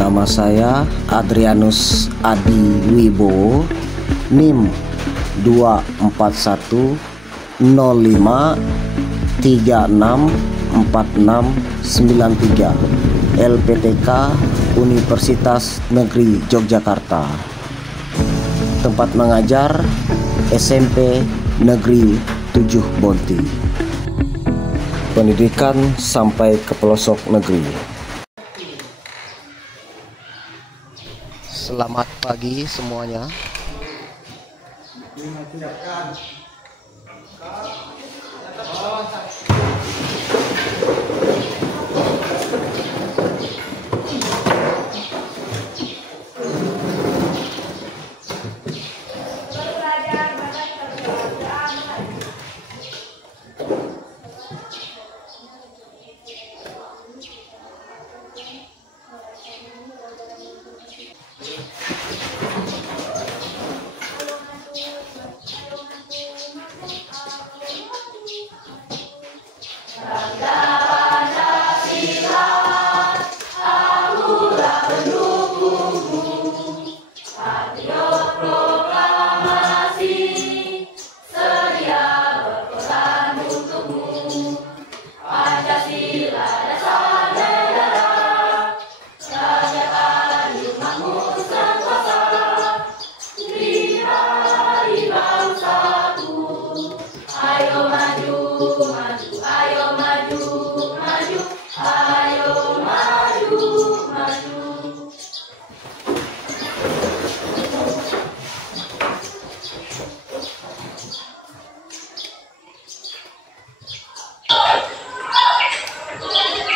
Nama saya Adrianus Adi Wibowo, NIM 24105364693, LPTK Universitas Negeri Yogyakarta. Tempat mengajar SMP Negeri 7 Bonti. Pendidikan sampai ke pelosok negeri. Selamat pagi semuanya.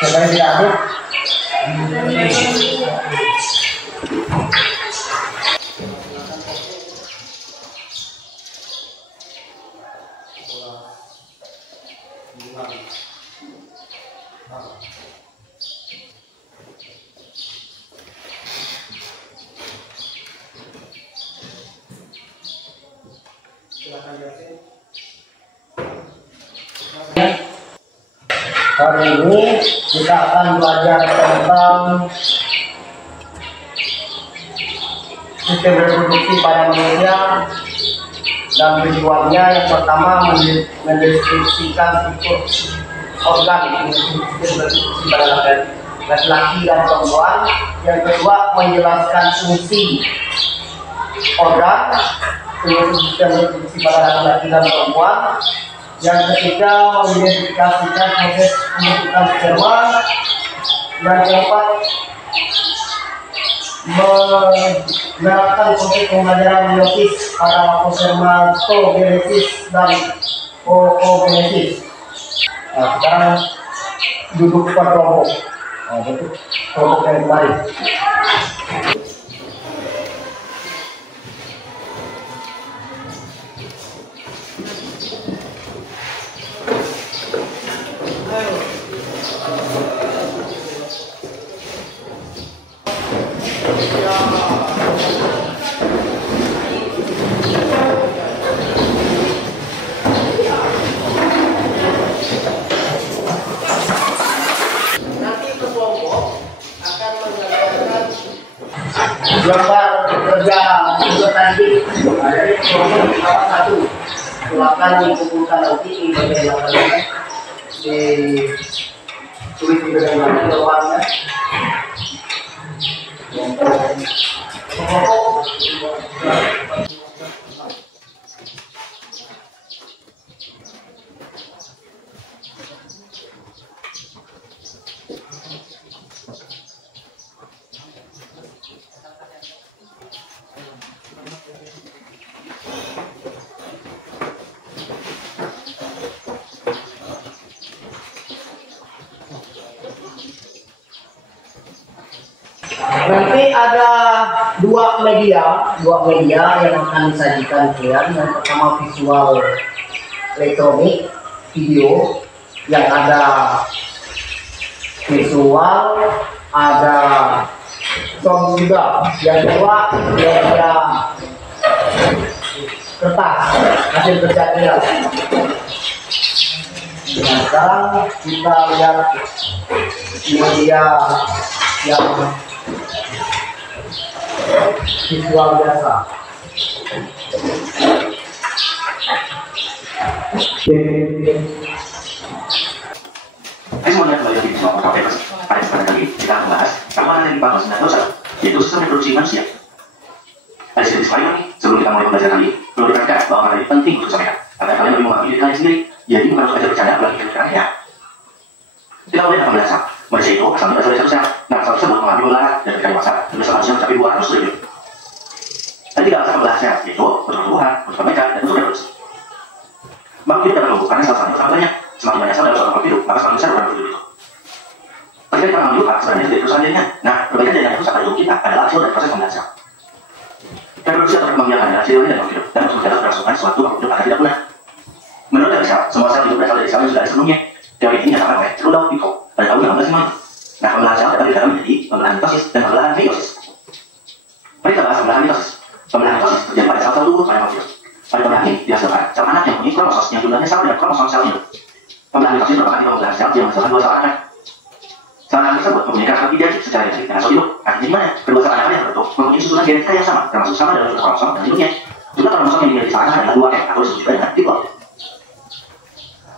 Saya tidak aduk. Hari ini kita akan belajar tentang sistem reproduksi pada manusia dan tujuannya. Yang pertama, mendeskripsikan struktur organ sistem reproduksi pada laki-laki dan perempuan. Yang kedua, menjelaskan fungsi organ sistem reproduksi pada laki-laki dan perempuan. Yang ketiga, mengidentifikasikan proses pembentukan sperma. Yang keempat, menerapkan proses pembelajaran meiosis pada spermatogenesis dan oogenesis. Sekarang duduk pada kelompok, bentuk kelompok yang kemarin. Gambar kerja juga tadi dari kelompok salah satu. Silakan dikumpulkan nanti di bagian belakang, di tulis di bagian belakang bawahnya. Nanti ada dua media yang akan disajikan kalian. Yang pertama visual elektronik, video yang ada visual, ada sound juga. Yang kedua media kertas hasil kerja kalian. Nah, sekarang kita lihat media yang Visual biasa. Hai semuanya, kembali lagi di Visual Papers. Pada kesempatan kali ini kita akan membahas ramalan dari 49 dosa, yaitu sistem reproduksi manusia. Ada sedikit disclaimer nih, sebelum kita mulai belajar kali, perlu diperhatikan bahwa hal ini penting untuk disampaikan agar kalian lebih memahami diri kalian sendiri. Jadi bukan untuk ajar bercanda apalagi kebenaran ya. Kita mulai dengan pembahasan. Manusia itu asalnya berasal dari satu sel. Nah, sel tersebut mengalami pembelahan dan ketika dewasa, jumlah sel manusia mencapai 200 triliun. Dan tiga alasan pembelahannya, yaitu untuk pertumbuhan, untuk perbaikan, dan untuk reproduksi. Makhluk hidup dalam tubuh karena sel-selnya sangat banyak. Semakin banyak sel dalam suatu makhluk hidup, maka semakin besar ukuran makhluk hidup itu. Ketika kita mengalami luka, sebenarnya tidak perusahaan jaringan. Nah, perbaikan jaringan yang rusak pada tubuh kita adalah hasil dari proses pembelahan sel. Reproduksi atau perkembangan adalah hasil dari makhluk hidup dan untuk mencatat keberlangsungan suatu makhluk hidup akan tidak punah. Menurut teori sel, semua sel hidup berasal dari sel yang sudah ada sebelumnya. Teori ini dinyatakan oleh Rudolf Virchow pada tahun 1850. Nah, pembelahan sel dapat dibagi menjadi pembelahan mitosis dan pembelahan meiosis. Mari kita bahas pembelahan mitosis. Pembelahan mitosis terjadi pada sel-sel tubuh pada makhluk hidup. Pada pembelahan ini dihasilkan sel anak yang mempunyai kromosom yang jumlahnya sama dengan kromosom sel induk. Pembelahan mitosis merupakan tipe pembelahan sel yang menghasilkan dua sel anak. Sel anak tersebut mempunyai karakteristik identik secara genetik dengan sel induk. Artinya gimana? Kedua sel anak yang terbentuk mempunyai susunan genetika yang sama, termasuk sama dalam kromosom dan induknya. Jumlah kromosom yang dimiliki sel anak adalah 2M atau disebut juga dengan diploid.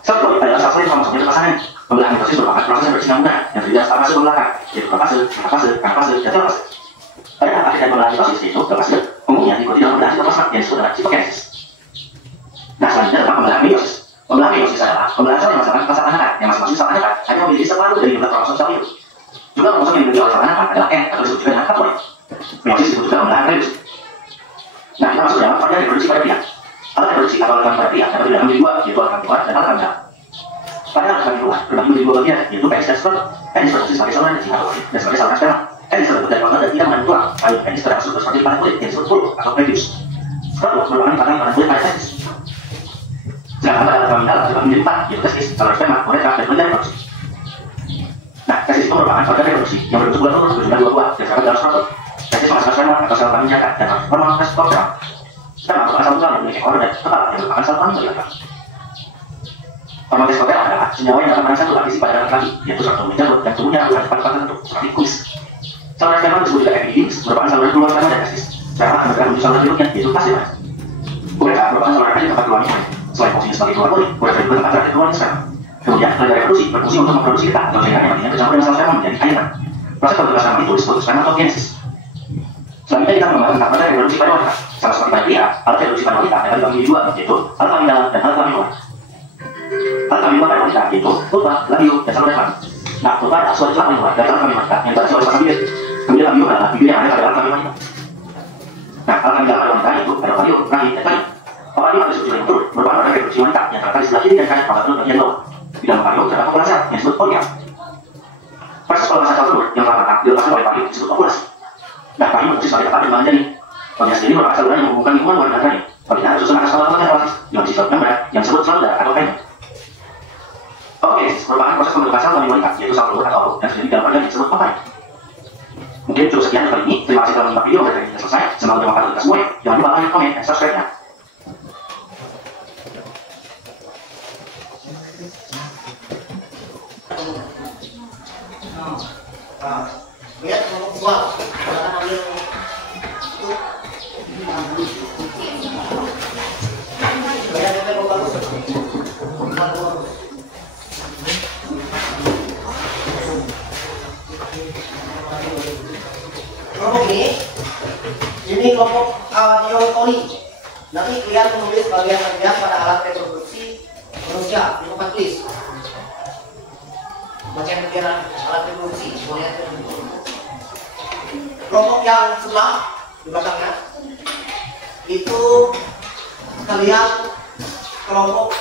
Sel diploid adalah sel yang kromosomnya berpasangan. Pembelahan mitosis merupakan proses yang berkesinambungan yang terjadi dalam fase belakang, yaitu profase, metafase, anafase, dan telofase. Pada akhir dari pembelahan mitosis yaitu telofase, umumnya diikuti dalam pembelahan sitoplasma yang disebut dengan sitokinesis. Nah, selanjutnya adalah pembelahan meiosis. Pembelahan meiosis adalah pembelahan sel yang menghasilkan sel anak yang masing-masing sel anak hanya memiliki separuh dari jumlah kromosom sel itu. Jumlah kromosom yang dimiliki oleh sel anak adalah N atau disebut juga dengan haploid. Meiosis disebut juga pembelahan reduksi. Nah, kita masuk dalam varian reproduksi pada pria. Alat reproduksi atau alat kelamin pada pria dapat dibagi menjadi dua, yaitu alat kelamin luar dan alat kelamin dalam. Pada alat kelamin luar terbagi menjadi dua bagian, yaitu penis dan sperma. Penis berfungsi sebagai saluran dan simbiosis dan sebagai saluran sperma. Penis terbentuk dari organ dan tidak mengandung tulang. Lalu penis termasuk seperti pada kulit yang disebut vulva atau prepuce. Sperma merupakan batang pada kulit pada penis. Sedangkan pada alat kelamin dalam terbagi menjadi empat, yaitu testis, saluran sperma, uretra, dan organ reproduksi. Nah, testis itu merupakan organ reproduksi yang berbentuk bulat lurus berjumlah dua buah dan terdapat dalam sperma. Testis menghasilkan sperma atau sel kelamin jantan dan hormon testosteron. Sperma merupakan sel tunggal yang memiliki ekor dan kepala yang merupakan sel kelamin laki-laki. Hormon testosteron adalah senyawa yang dapat merangsang aktivasi pada laki-laki, yaitu suatu hormon janggut dan tubuhnya akan cepat terbentuk seperti kumis. Saluran sperma disebut juga epididymis, merupakan saluran keluar sperma dan testis. Sperma akan bergerak menuju saluran berikutnya, yaitu plasma. Uretra merupakan saluran air tempat keluarnya urin. Selain fungsinya sebagai keluar urin, uretra juga tempat terakhir keluarnya sperma. Kemudian, kelenjar reproduksi berfungsi untuk memproduksi ketat atau cairan yang nantinya tercampur dengan sel sperma menjadi cairan. Proses pembentukan sperma itu disebut spermatogenesis. Selanjutnya kita membahas tentang pada reproduksi pada wanita. Sama seperti pada pria, alat reproduksi pada wanita dapat dibagi dua, yaitu alat kelamin dalam dan alat kelamin luar. Alat kelamin luar pada wanita yaitu vulva, labium, dan saluran kelamin. Nah, vulva adalah suatu celah kelamin luar dari alat kelamin wanita yang dibatasi oleh pasang bibir. Kemudian labium adalah bibir yang ada pada alat kelamin wanita. Nah, alat kelamin dalam pada wanita yaitu pada ovarium, rahim, dan kain. Ovarium atau disebut juga yang turun merupakan organ reproduksi wanita yang terletak di sebelah kiri dan kanan pada telur bagian bawah. Di dalam ovarium terdapat populasi yang disebut folium. Proses pelepasan sel telur yang telah matang dilepaskan oleh ovarium disebut ovulasi. Nah, kami berfungsi sebagai tempat perkembangan janin. Vagina sendiri merupakan saluran yang menghubungkan lingkungan luar dan janin. Vagina disusun atas saluran relatif yang bersifat membran yang disebut selada atau kain. Oogenesis merupakan proses pembentukan sel kelamin wanita, yaitu sel telur atau ovum yang terjadi dalam organ yang disebut ovarium. Mungkin cukup sekian kali ini. Terima kasih telah menonton video. Dari ini selesai. Semoga bermanfaat untuk semuanya. Jangan lupa like, komen, dan subscribe-nya. Lihat kelompok dua, silakan ambil itu. Lihat kelompok bagus. Kelompok ini kelompok Neotoni. Nanti kalian menulis bagian-bagian pada alat reproduksi manusia. Di tempat tulis. Bagian-bagian alat reproduksi semuanya. Kelompok yang sebelah di belakangnya itu kalian kelompok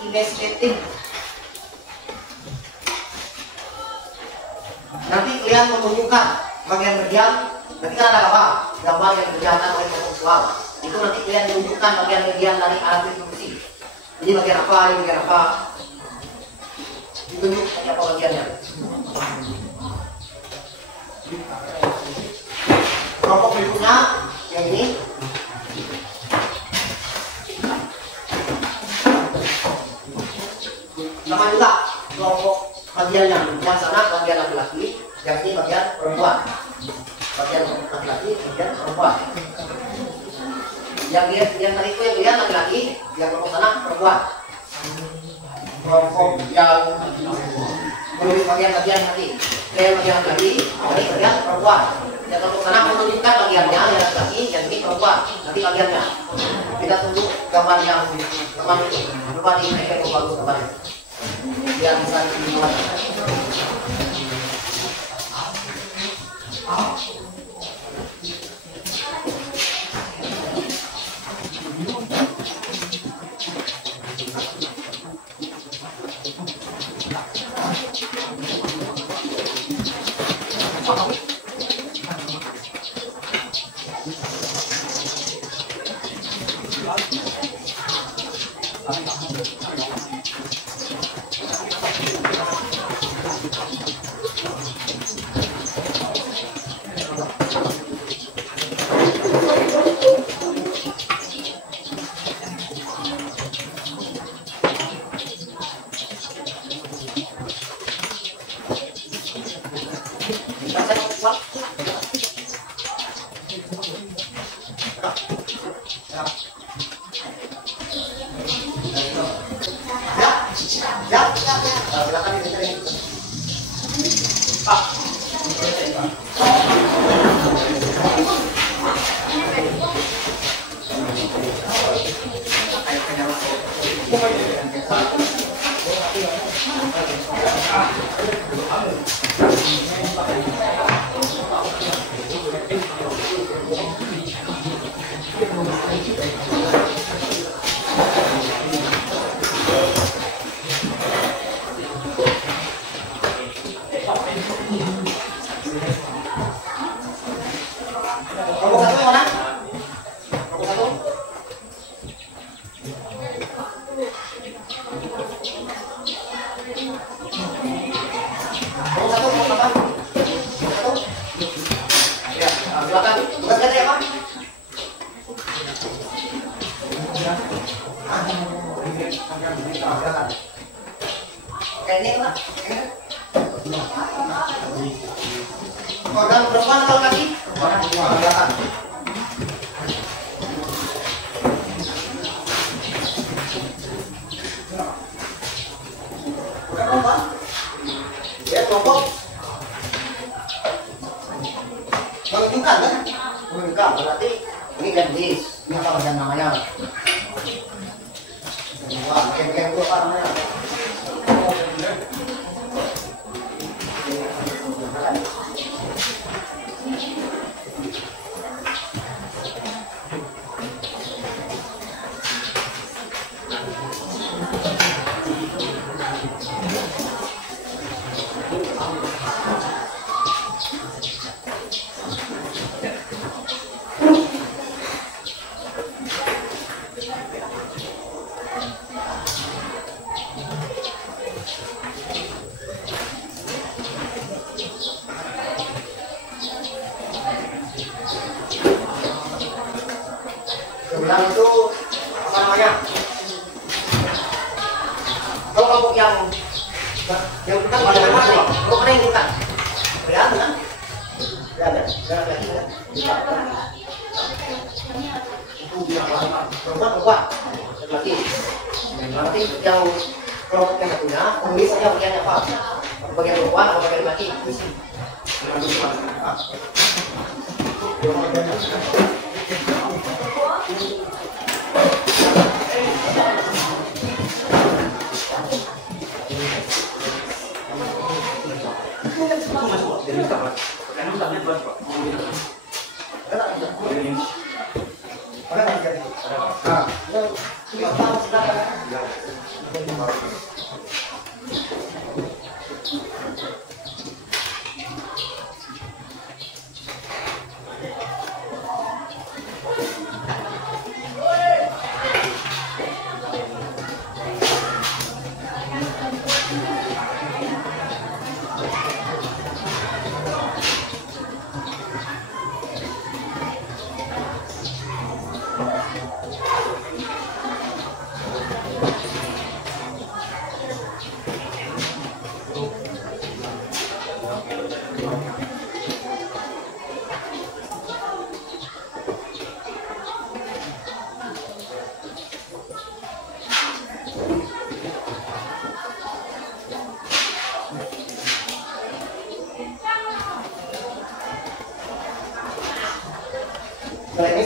kinestetik. Nanti kalian menunjukkan bagian-bagian. Nanti kan ada gambar yang dikerjakan oleh kelompok seksual. Itu nanti kalian menunjukkan bagian-bagian dari alat reproduksi. Ini bagian apa, ini bagian apa. Ditunjuk apa bagiannya. Kelompok berikutnya yang ini sama juga kelompok bagiannya. Yang sana bagian laki-laki, yang ini bagian perempuan. bagian laki-laki, bagian perempuan. Yang tadi itu yang laki-laki, yang kelompok sana perempuan. Kelompok yang menulis bagian-bagian nanti, bagian laki-laki, ini bagian perempuan. Yang kelompok sana menunjukkan bagiannya, yang laki-laki, yang ini perempuan, nanti bagiannya. Kita tunggu gambar yang teman lupa di iPad bagus gambarnya. Biar bisa dibuat. Orang perempuan kalau kaki, orang belakang. Ya kelompok menunjukkan kan? Menunjukkan berarti ini gadis, ini apa bagian namanya? Wah, bagian itu apa namanya? Yang itu apa namanya? Kalau kelompok yang bukan pada mana? Kelompok mana yang bukan? Beda kan? Beda lagi kan? Perempuan laki. Nanti yang kelompok yang punya tulis saja bagiannya apa? Bagian perempuan atau bagian laki?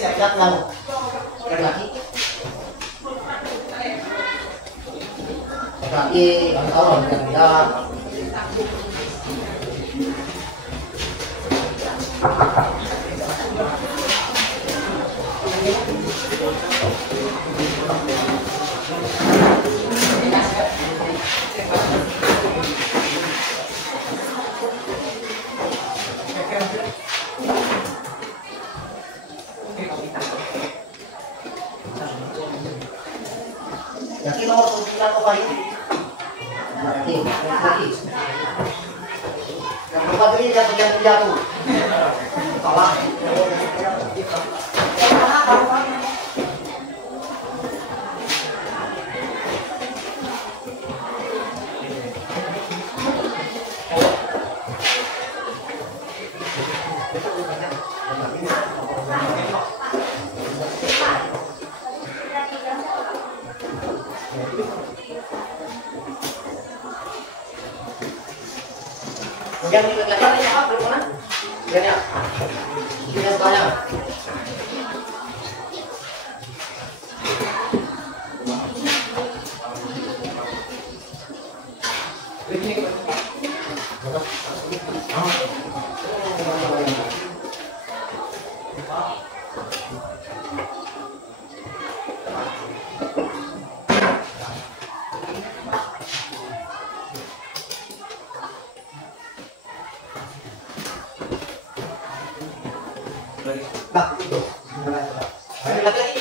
siap-siap lang. Lagi. Lagi, ang tawag, ganda. Yakin nomor 9 ko kayo? Yakin, lagi. Yang lupa diri dia bagian jatuh. Kalah. Yang kita lihat ini apa belum mana? Lihatnya. Ini banyak. Nah, itu. Ayo lihat lagi.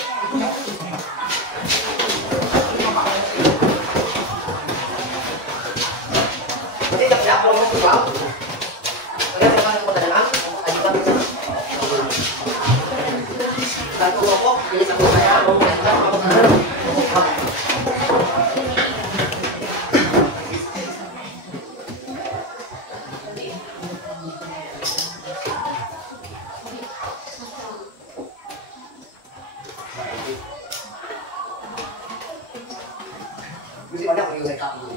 Jadi siap-siap kalau mau pulang. Kalian akan pertanyaan, ajukan di sana. Satu kelompok, jadi satu saya mau mengajukan pertanyaan. Mesti banyak yang saya kamu.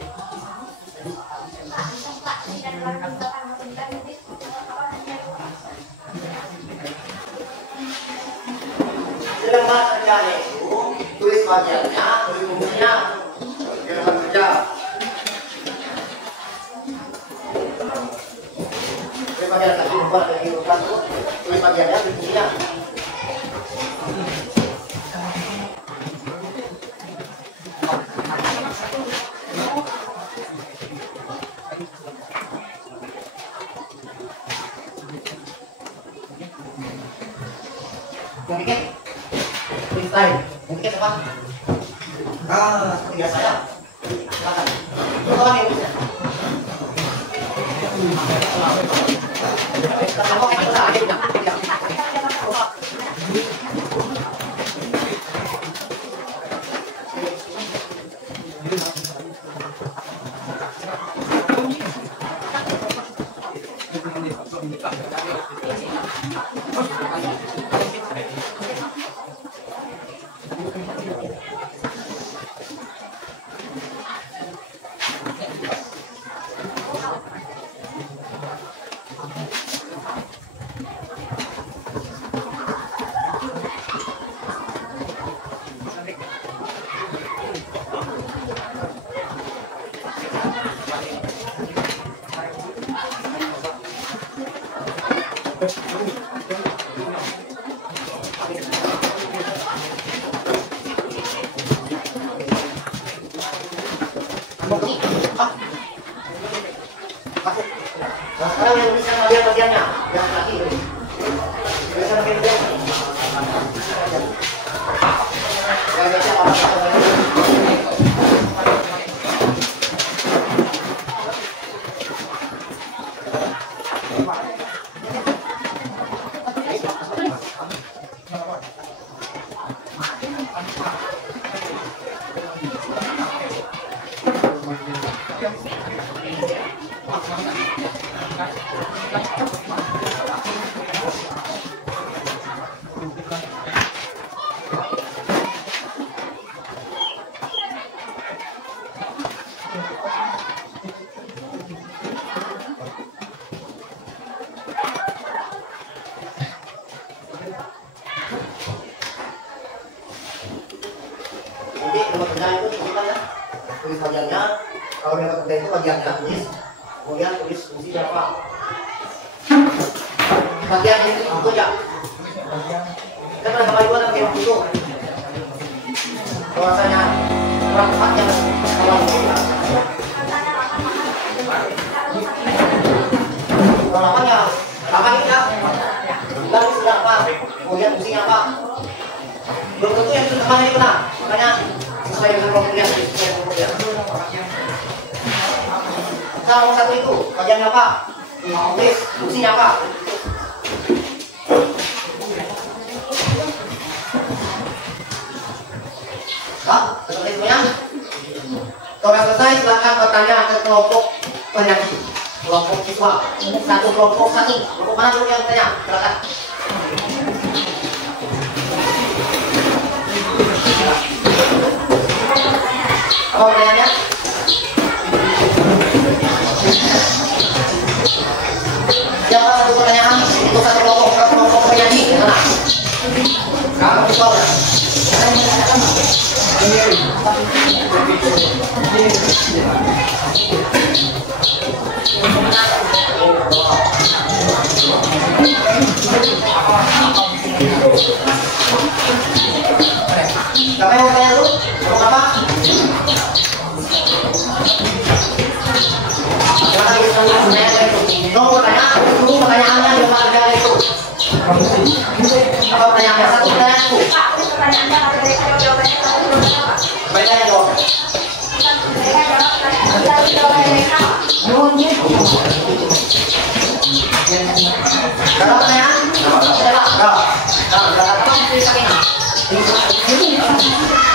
Sedang bahas kerjanya itu, tulis bagiannya, tulis bukunya, jangan kerja. Tulis bagian lagi, buat lagi bukan tuh, tulis bagiannya, tulis bukunya. Yang bikin freestyle, yang bikin apa? Tiga saya. Silakan. Itu kawan yang bisa. Kamu yang bisa aja udah. Nah, sekarang yang bisa bagian-bagiannya, yang lagi bisa bagian-bagian. Yang biasa orang-orang itu bagiannya tulis, kemudian tulis fungsi berapa. Bagian ini itu ya. Kita pernah kembali buat pakai waktu itu. Bahwasanya kurang tepat yang kalau ya apa ini ya? Lalu sudah apa? Kemudian fungsinya apa? Belum tentu yang itu teman ini benar. Makanya sesuai dengan kemudian. Nomor satu itu bagiannya apa? Tulis fungsinya apa? Seperti itu ya. Kalau selesai silakan bertanya ke kelompok penyanyi, kelompok siswa, kelompok mana dulu yang bertanya? Silakan. Apa pertanyaannya? Siapa satu pertanyaan? Itu satu kelompok penyanyi. Kamu bisa ya? Siapa yang mau tanya dulu? Mau apa? Pertanyaannya di rumah kerja itu. Apa pertanyaannya? Satu pertanyaan itu. Pertanyaannya jawab. Kalau pertanyaan?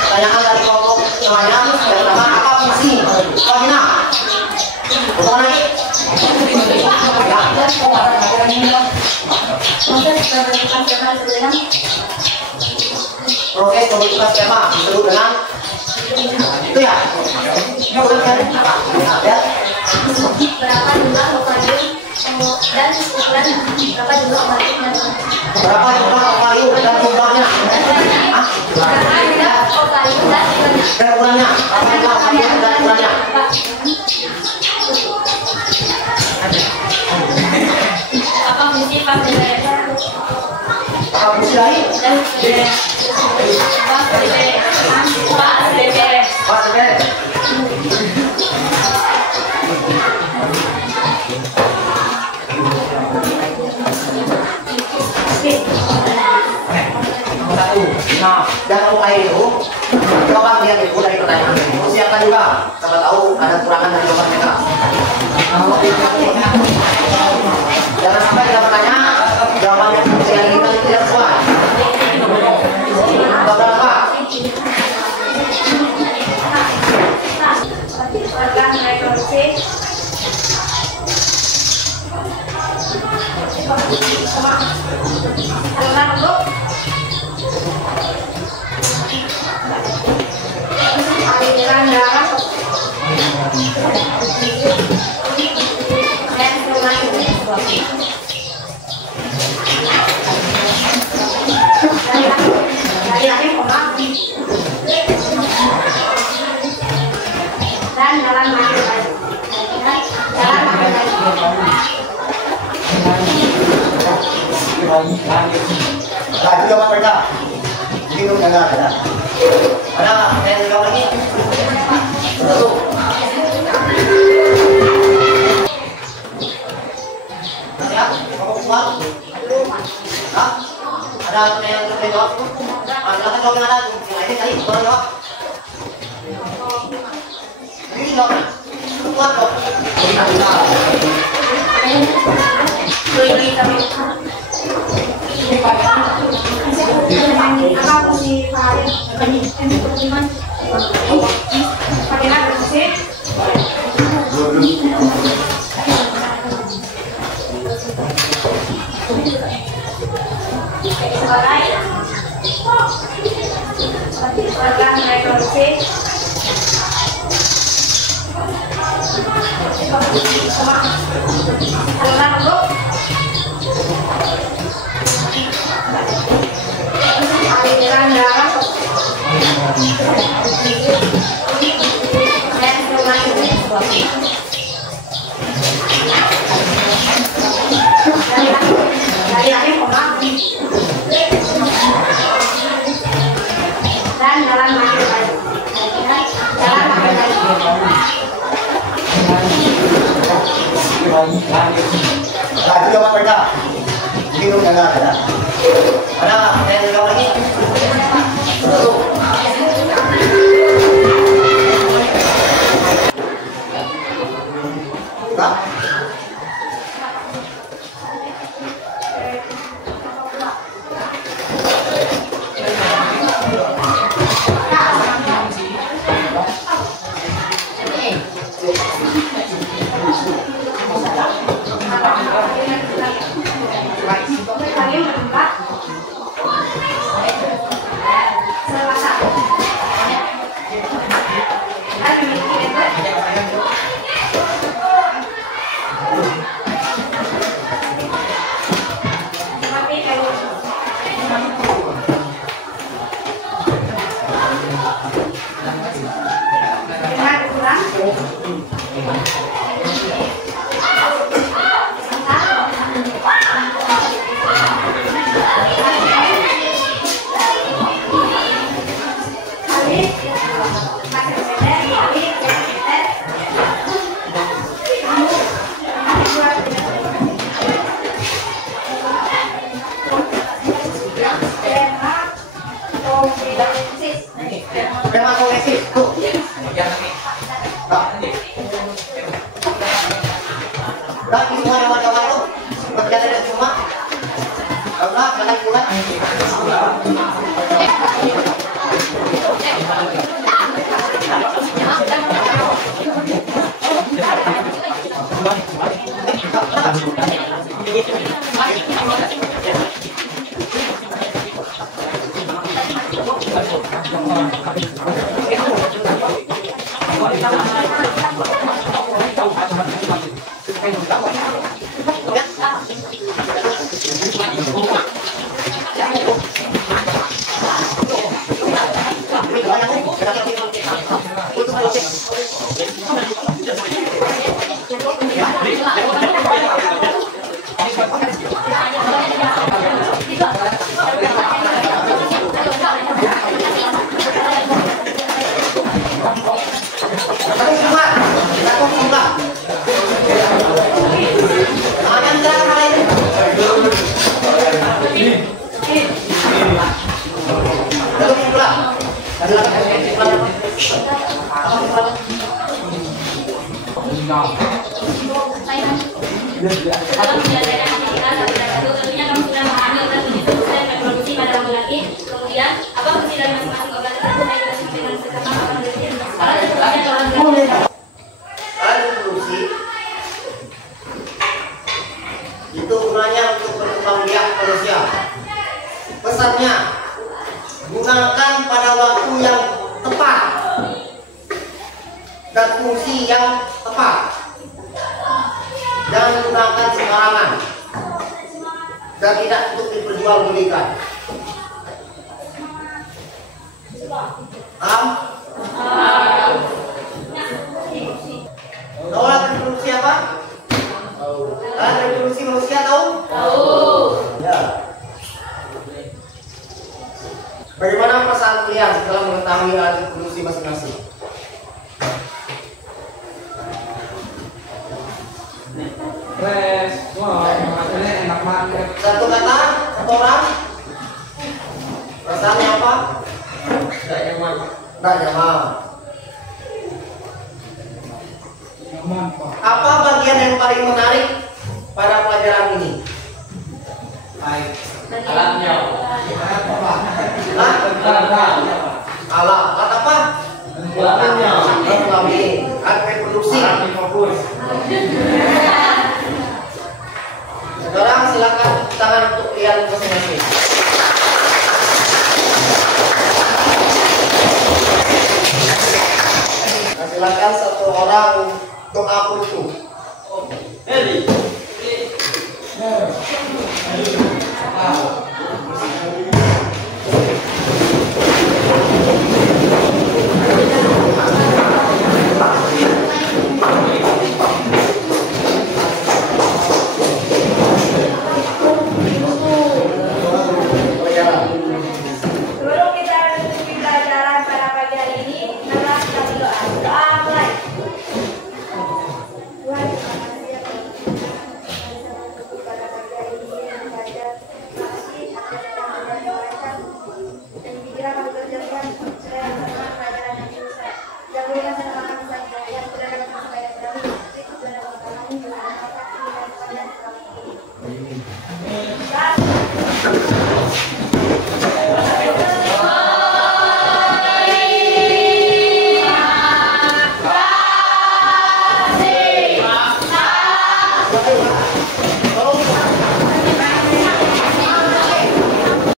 Pertanyaan dari kelompok namanya yang pertama apa fungsi? Bagaimana? Bukan lagi? Proses pembentukan skema disebut dengan itu ya. Berapa jumlah okarium dan ukuran berapa jumlah okarium dan jumlahnya? Berapa jumlah okarium dan ukurannya? Berapa jumlah okarium dan ukurannya? Apa fungsi pasir? Apa fungsi lain? Nah, dan untuk air itu, coba lihat itu dari pertanyaan ini. Siapkan juga, siapa tahu ada kurangan dari jawaban mereka. Jangan sampai kita bertanya, jawabannya yang kita itu tidak sesuai. Berapa? Organ reproduksi. Saluran untuk aliran darah dan saluran ini dan dalam lagi jawaban mereka bingung nggak ada yang jawab lagi satu ya kamu keluar ada yang jawab silakan jawab yang ada yang lainnya tadi tolong jawab ini jawab keluar dong apa fungsi organ reproduksi saluran untuk aliran darah dan saluran ini Lagi sama mereka. Bingung nggak ada. Ada yang nggak lagi. Itu gunanya untuk berkembang biak manusia. Pesannya, gunakan pada waktu yang tepat dan fungsi yang tepat. Jangan gunakan sembarangan dan tidak untuk diperjualbelikan. Paham? Tahu reproduksi apa? Reproduksi manusia tahu? Tahu. Ya. Bagaimana perasaan kalian setelah mengetahui alat reproduksi masing-masing? Enak banget. Satu kata, satu orang. Perasaannya apa? Tidak nyaman. Tidak nyaman. Nyaman, Pak. Apa bagian yang paling menarik pada pelajaran ini? Baik. Alatnya. Apa, Pak? Hah? Alatnya. Alat. Alat apa? Kelaminnya. Kelamin. Alat reproduksi. Fokus. Sekarang silakan tepuk tangan untuk lihat masing-masing. Nah, silakan satu orang doa kultu. Eli. Sebelum kita memasuki pelajaran pada pagi hari ini, mari kita berdoa. Doa mulai. Tuhan, terima kasih ya Tuhan. Terima kasih.